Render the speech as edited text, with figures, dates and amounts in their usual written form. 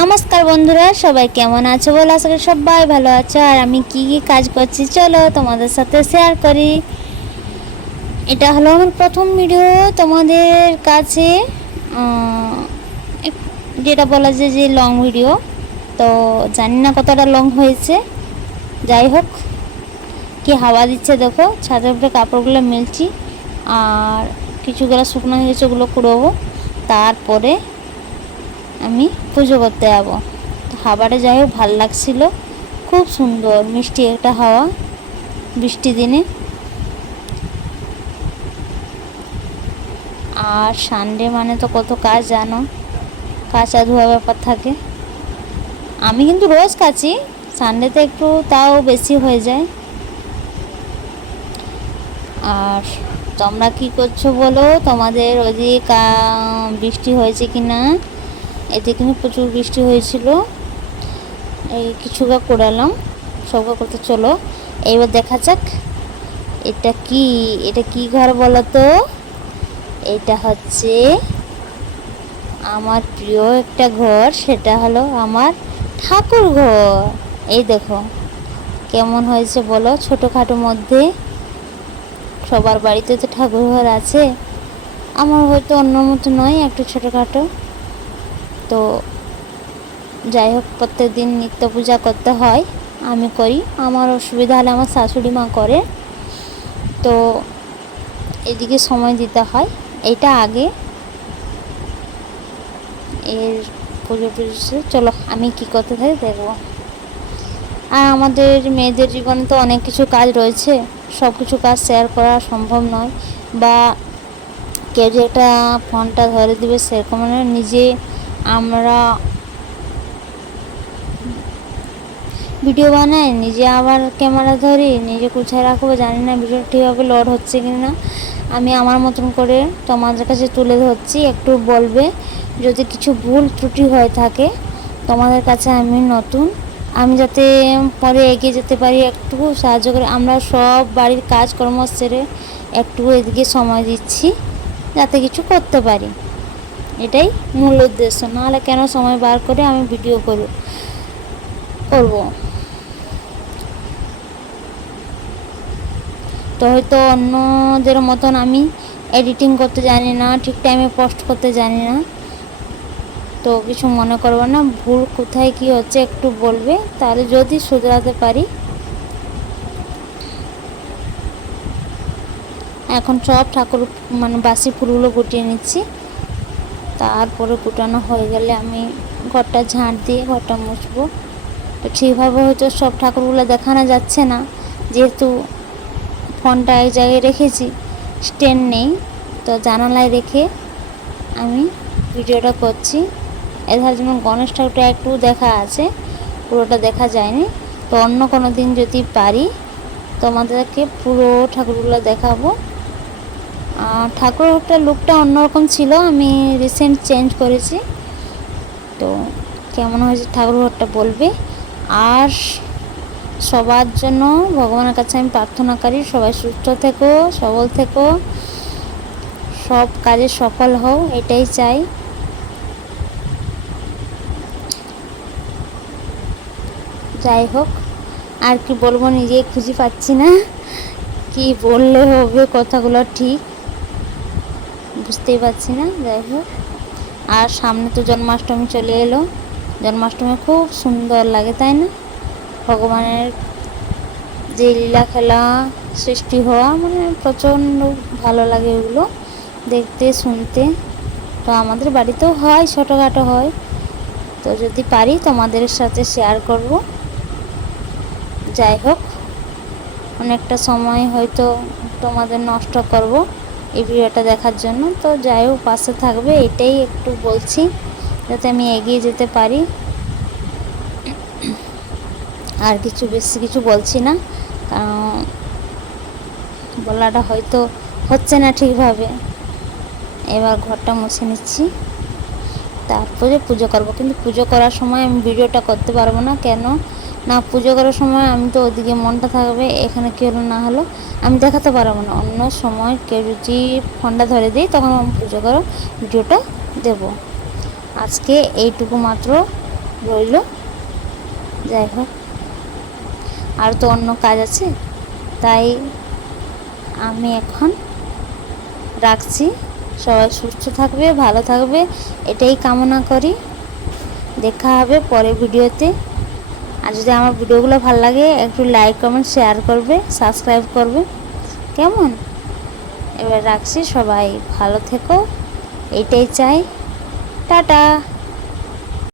নমস্কার বন্ধুরা, সবাই কেমন আছো বলো? আশা করি সবাই ভালো আছো। আর আমি কি কি কাজ করছি চলো তোমাদের সাথে শেয়ার করি। এটা হলো আমার প্রথম ভিডিও তোমাদের কাছে, যেটা বলা যায় যে লং ভিডিও। তো জানি না কতটা লং হয়েছে, যাই হোক। কি হাওয়া দিচ্ছে দেখো, ছাদের উপরে কাপড়গুলো মেলছি আর কিছুগুলো শুকনো হয়ে গেছে, ওগুলো কুড়োবো। তারপরে আমি পুজো করতে যাবো। হাওয়াটা যাই হোক ভাল লাগছিল, খুব সুন্দর মিষ্টি একটা হাওয়া বৃষ্টি দিনে। আর সানডে মানে তো কত কাজ জানো, কাচা ধোয়া ব্যাপার থাকে। আমি কিন্তু রোজ কাচি, সানডেতে একটু তাও বেশি হয়ে যায়। আর তোমরা কি করছো বলো? তোমাদের ওদিকে বৃষ্টি হয়েছে কি না? এতে কিন্তু প্রচুর বৃষ্টি হয়েছিল। এই কিছুটা করালাম, সবটা করতে চলো এইবার দেখা যাক। এটা কি ঘর বলো তো? এটা হচ্ছে আমার প্রিয় একটা ঘর, সেটা হলো আমার ঠাকুর ঘর। এই দেখো কেমন হয়েছে বলো, ছোটোখাটোর মধ্যে। সবার বাড়িতে তো ঠাকুর ঘর আছে, আমার হয়তো অন্য মতো নয়, একটু ছোটোখাটো। তো যাই হোক, প্রত্যেক দিন নিত্য পূজা করতে হয়, আমি করি। আমার অসুবিধা হলে আমার শাশুড়ি মা করে, তো এদিকে সময় দিতে হয়। এইটা আগে এর পুজো টুজো। চলো আমি কি করতে থাকি দেখবো। আর আমাদের মেয়েদের জীবনে তো অনেক কিছু কাজ রয়েছে, সব কিছু কাজ শেয়ার করা সম্ভব নয়। বা কেউ যে একটা ফোনটা ধরে দিবে সেরকম নিজে আমরা ভিডিও বানাই, নিজে আবার ক্যামেরা ধরি, নিজে গুছিয়ে রাখবো। জানি না ভিডিও ঠিকভাবে লোড হচ্ছে কি না। আমি আমার মতন করে তোমাদের কাছে তুলে ধরছি, একটু বলবে যদি কিছু ভুল ত্রুটি হয়ে থাকে। তোমাদের কাছে আমি নতুন, আমি যাতে পরে এগিয়ে যেতে পারি, একটু সাহায্য করে। আমরা সব বাড়ির কাজকর্ম সেরে একটু এদিকে সময় দিচ্ছি যাতে কিছু করতে পারি, এটাই মূল উদ্দেশ্য। নাহলে কেন সময় বার করে আমি ভিডিও করব। তো হয়তো অন্যদের মতন আমি এডিটিং করতে জানি না, ঠিক টাইমে পোস্ট করতে জানি না। তো কিছু মনে করবো না, ভুল কোথায় কি হচ্ছে একটু বলবে, তাহলে যদি শুধরাতে পারি। এখন সব ঠাকুর বাসি ফুলগুলো গুটিয়ে নিচ্ছি। তারপরে গুটানো হয়ে গেলে আমি ঘরটা ঝাঁট দিয়ে ঘরটা মুছবো। তো ঠিকভাবে হয়তো সব ঠাকুরগুলো দেখানো যাচ্ছে না, যেহেতু ফোনটা এক জায়গায় রেখেছি, স্ট্যান্ড নেই। তো জানালায় রেখে আমি ভিডিওটা করছি। এধার যেমন গণেশ ঠাকুরটা একটু দেখা আছে, পুরোটা দেখা যায়নি। তো অন্য কোনো দিন যদি পারি তোমাদেরকে পুরো ঠাকুরগুলো দেখাবো। ঠাকুরটার লুকটা অন্যরকম ছিল, আমি রিসেন্ট চেঞ্জ করেছি। তো কেমন হয়েছে ঠাকুর ঘরটা বলবে। আর সবার জন্য ভগবানের কাছে আমি প্রার্থনা করি, সবাই সুস্থ থেকো, সবল থেকো, সব কাজে সফল হও, এটাই চাই। যাই হোক, আর কি বলবো, নিজেই খুঁজে পাচ্ছি না কি বললে হবে, কথাগুলো ঠিক বুঝতেই পারছি না। যাই হোক, আর সামনে তো জন্মাষ্টমী চলে এলো। জন্মাষ্টমী খুব সুন্দর লাগে, তাই না? ভগবানের যে লীলা খেলা সৃষ্টি হওয়া, প্রচণ্ড ভালো লাগে ওগুলো দেখতে শুনতে। তো আমাদের বাড়িতেও হয়, ছোটোখাটো হয়। তো যদি পারি তোমাদের সাথে শেয়ার করব। যাই হোক, অনেকটা সময় হয়তো তোমাদের নষ্ট করব এই ভিডিওটা দেখার জন্য। তো যাই হোক, পাশে থাকবে, এটাই একটু বলছি যাতে আমি এগিয়ে যেতে পারি। আর কিছু বেশি কিছু বলছি না, কারণ বলাটা হয়তো হচ্ছে না ঠিকভাবে। এবার ঘরটা মুছে নিচ্ছি, তারপরে পুজো করব। কিন্তু পুজো করার সময় আমি ভিডিওটা করতে পারবো না, কেন না পুজো করার সময় আমি তো ওদিকে মনটা থাকবে, এখানে কেউ না হলো আমি দেখাতে পারবো না। অন্য সময় কেউ যদি ফোনটা ধরে দিই তখন আমি পুজো করার ভিডিওটা দেব। আজকে এইটুকু মাত্র রইল। যাই হোক, আর তো অন্য কাজ আছে, তাই আমি এখন রাখছি। সবাই সুস্থ থাকবে, ভালো থাকবে, এটাই কামনা করি। দেখা হবে পরের ভিডিওতে। আর যদি আমার ভিডিওগুলো ভালো লাগে একটু লাইক কমেন্ট শেয়ার করবে, সাবস্ক্রাইব করবে, কেমন? এবার রাখছি, সবাই ভালো থেকো, এইটাই চাই। টাটা।